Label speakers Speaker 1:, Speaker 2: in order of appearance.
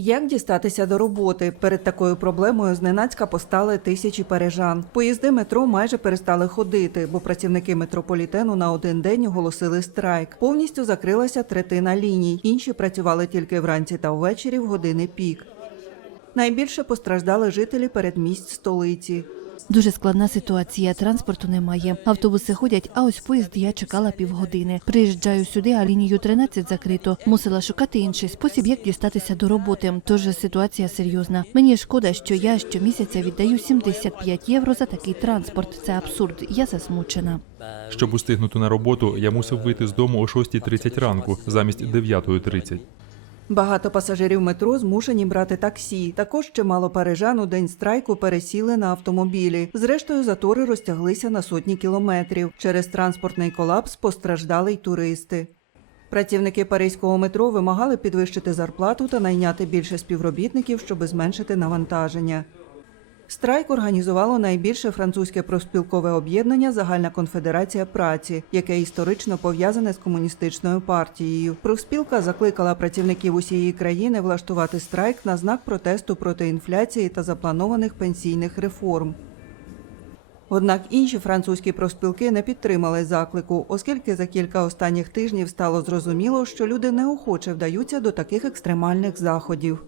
Speaker 1: Як дістатися до роботи? Перед такою проблемою зненацька постали тисячі парижан. Поїзди метро майже перестали ходити, бо працівники метрополітену на один день оголосили страйк. Повністю закрилася третина ліній. Інші працювали тільки вранці та ввечері в години пік. Найбільше постраждали жителі передмість столиці.
Speaker 2: Дуже складна ситуація. Транспорту немає. Автобуси ходять, а ось поїзд я чекала півгодини. Приїжджаю сюди, а лінію 13 закрито. Мусила шукати інший спосіб, як дістатися до роботи. Тож ситуація серйозна. Мені шкода, що я щомісяця віддаю 75 євро за такий транспорт. Це абсурд. Я засмучена.
Speaker 3: Щоб устигнути на роботу, я мусив вийти з дому о 6.30 ранку замість 9.30.
Speaker 1: Багато пасажирів метро змушені брати таксі. Також чимало парижан у день страйку пересіли на автомобілі. Зрештою, затори розтяглися на сотні кілометрів. Через транспортний колапс постраждали й туристи. Працівники паризького метро вимагали підвищити зарплату та найняти більше співробітників, щоб зменшити навантаження. Страйк організувало найбільше французьке профспілкове об'єднання Загальна конфедерація праці, яке історично пов'язане з комуністичною партією. Профспілка закликала працівників усієї країни влаштувати страйк на знак протесту проти інфляції та запланованих пенсійних реформ. Однак інші французькі профспілки не підтримали заклику, оскільки за кілька останніх тижнів стало зрозуміло, що люди неохоче вдаються до таких екстремальних заходів.